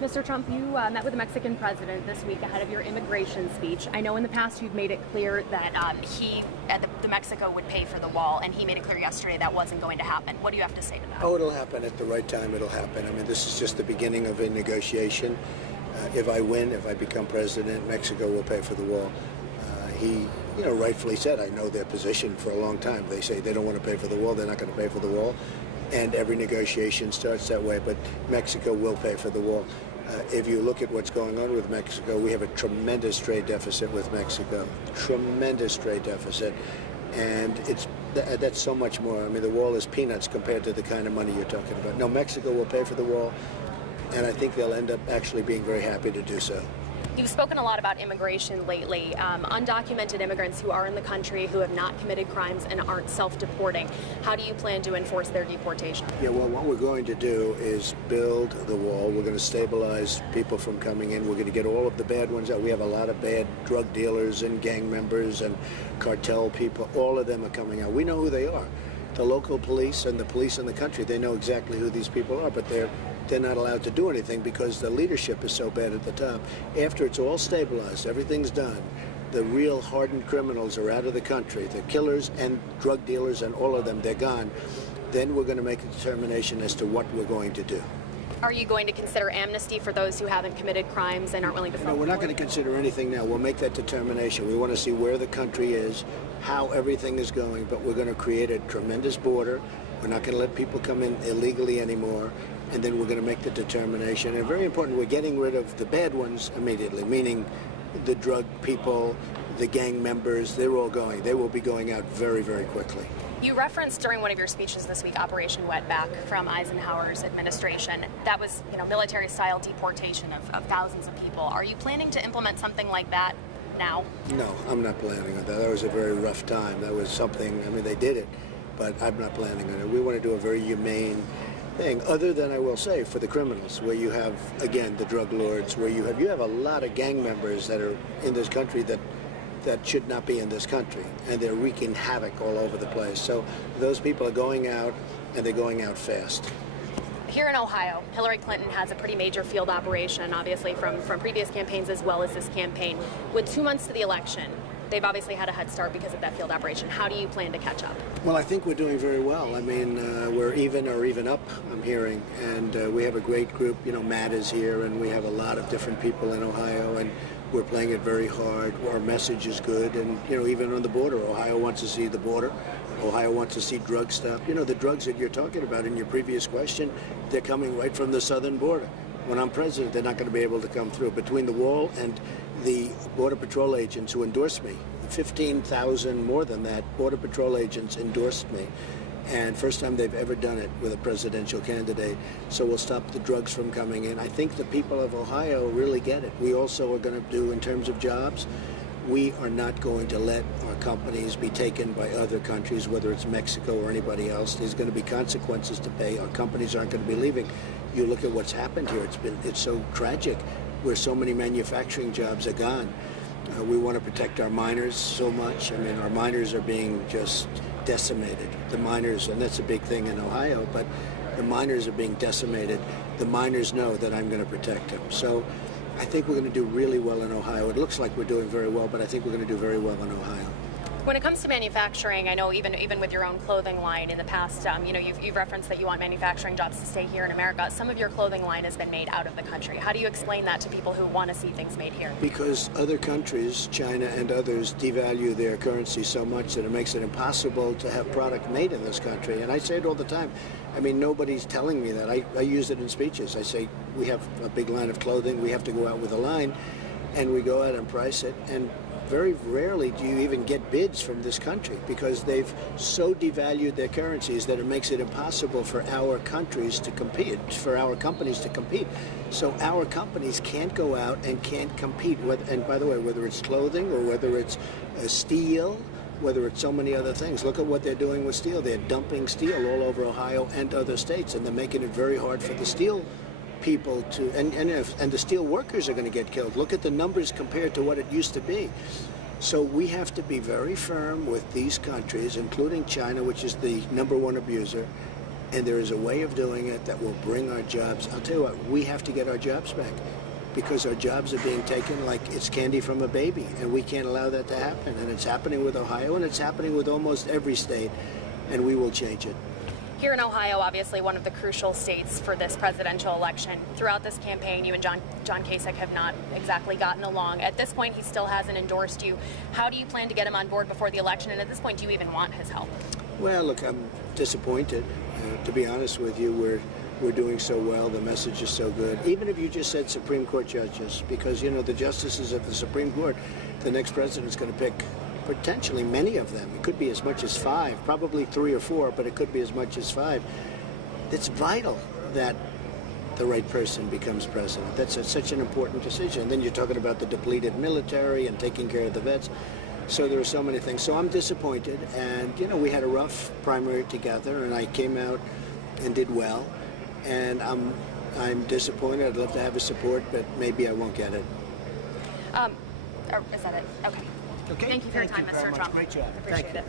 Mr. Trump, you met with the Mexican president this week ahead of your immigration speech. I know in the past you've made it clear that the Mexico would pay for the wall, and he made it clear yesterday that wasn't going to happen. What do you have to say to that? Oh, it'll happen at the right time. It'll happen. I mean, this is just the beginning of a negotiation. If I win, if I become president, Mexico will pay for the wall. He, rightfully said, I know their position for a long time. They say they don't want to pay for the wall. They're not going to pay for the wall. And every negotiation starts that way. But Mexico will pay for the wall. If you look at what's going on with Mexico, we have a tremendous trade deficit with Mexico. Tremendous trade deficit. And that's so much more. I mean, the wall is peanuts compared to the kind of money you're talking about. No, Mexico will pay for the wall. And I think they'll end up actually being very happy to do so. You've spoken a lot about immigration lately. Undocumented immigrants who are in the country who have not committed crimes and aren't self-deporting. How do you plan to enforce their deportation? Yeah, well, what we're going to do is build the wall. We're going to stabilize people from coming in. We're going to get all of the bad ones out. We have a lot of bad drug dealers and gang members and cartel people. All of them are coming out. We know who they are. The local police and the police in the country, they know exactly who these people are, but they're not allowed to do anything because the leadership is so bad at the top. After it's all stabilized, everything's done, the real hardened criminals are out of the country, the killers and drug dealers and all of them, they're gone. Then we're going to make a determination as to what we're going to do. Are you going to consider amnesty for those who haven't committed crimes and aren't willing to No, we're not going to consider anything now. We'll make that determination. We want to see where the country is, how everything is going, but we're going to create a tremendous border. We're not going to let people come in illegally anymore. And then we're going to make the determination. And very important, we're getting rid of the bad ones immediately, meaning the drug people, the gang members, they're all going. They will be going out very, very quickly. You referenced during one of your speeches this week Operation Wetback from Eisenhower's administration. That was, military-style deportation of thousands of people. Are you planning to implement something like that now? No, I'm not planning on that. That was a very rough time. That was something, they did it, but I'm not planning on it. We want to do a very humane thing, other than, I will say, for the criminals, where you have, again, the drug lords, where you have a lot of gang members that are in this country that should not be in this country, and they're wreaking havoc all over the place. So those people are going out, and they're going out fast. Here in Ohio, Hillary Clinton has a pretty major field operation, obviously from previous campaigns as well as this campaign. With 2 months to the election, they've obviously had a head start because of that field operation. How do you plan to catch up? Well, I think we're doing very well. We're even or even up, I'm hearing, and we have a great group. Matt is here, and we have a lot of different people in Ohio, and we're playing it very hard. Our message is good, and, even on the border, Ohio wants to see the border. Ohio wants to see drugs stopped. The drugs that you're talking about in your previous question, they're coming right from the southern border. When I'm president, they're not going to be able to come through. Between the wall and the Border Patrol agents who endorsed me, 15,000 more than that, Border Patrol agents endorsed me. And first time they've ever done it with a presidential candidate. So we'll stop the drugs from coming in. I think the people of Ohio really get it. We also are going to do, in terms of jobs, we are not going to let our companies be taken by other countries, whether it's Mexico or anybody else. There's going to be consequences to pay. Our companies aren't going to be leaving. You look at what's happened here. It's so tragic, where so many manufacturing jobs are gone. We want to protect our miners so much. Our miners are being just decimated. The miners, and that's a big thing in Ohio, but the miners are being decimated. The miners know that I'm going to protect them. So I think we're going to do really well in Ohio. It looks like we're doing very well, but I think we're going to do very well in Ohio. When it comes to manufacturing, I know even with your own clothing line in the past, you've referenced that you want manufacturing jobs to stay here in America. Some of your clothing line has been made out of the country. How do you explain that to people who want to see things made here? Because other countries, China and others, devalue their currency so much that it makes it impossible to have product made in this country. And I say it all the time. Nobody's telling me that. I use it in speeches. I say, we have a big line of clothing. We have to go out with a line, and we go out and price it. And very rarely do you even get bids from this country because they've so devalued their currencies that it makes it impossible for our countries to compete, for our companies to compete. So our companies can't go out and can't compete. And by the way, whether it's clothing or whether it's steel, whether it's so many other things. Look at what they're doing with steel. They're dumping steel all over Ohio and other states, and they're making it very hard for the steel people to, and the steel workers are going to get killed. Look at the numbers compared to what it used to be. So we have to be very firm with these countries, including China, which is the #1 abuser, And there is a way of doing it that will bring our jobs. I'll tell you what, we have to get our jobs back because our jobs are being taken like it's candy from a baby, and we can't allow that to happen. And it's happening with Ohio, and it's happening with almost every state, and we will change it. Here in Ohio, obviously one of the crucial states for this presidential election. Throughout this campaign, you and John Kasich have not exactly gotten along. At this point, he still hasn't endorsed you. How do you plan to get him on board before the election? And at this point, do you even want his help? Well, look, I'm disappointed. To be honest with you, we're doing so well. The message is so good. Even if you just said Supreme Court judges, because, you know, the justices of the Supreme Court, the next president's going to pick potentially many of them. It could be as much as 5, probably 3 or 4, but it could be as much as 5. It's vital that the right person becomes president. That's such an important decision. Then you're talking about the depleted military and taking care of the vets. So there are so many things. So I'm disappointed, and you know, we had a rough primary together, and I came out and did well, and I'm disappointed. I'd love to have his support, but maybe I won't get it. Is that it? Okay. Okay. Thank you for your time, Mr. Trump. Great job. Appreciate it.